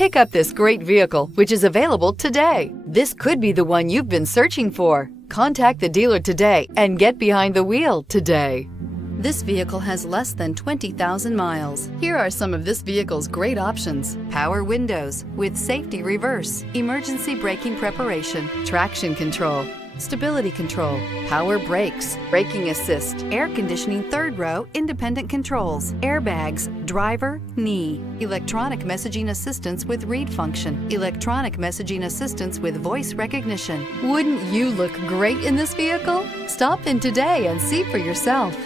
Pick up this great vehicle, which is available today. This could be the one you've been searching for. Contact the dealer today and get behind the wheel today. This vehicle has less than 20,000 miles. Here are some of this vehicle's great options: power windows with safety reverse, emergency braking preparation, traction control, stability control, power brakes, braking assist, air conditioning third row independent controls, airbags, driver, knee, electronic messaging assistance with read function, electronic messaging assistance with voice recognition. Wouldn't you look great in this vehicle? Stop in today and see for yourself.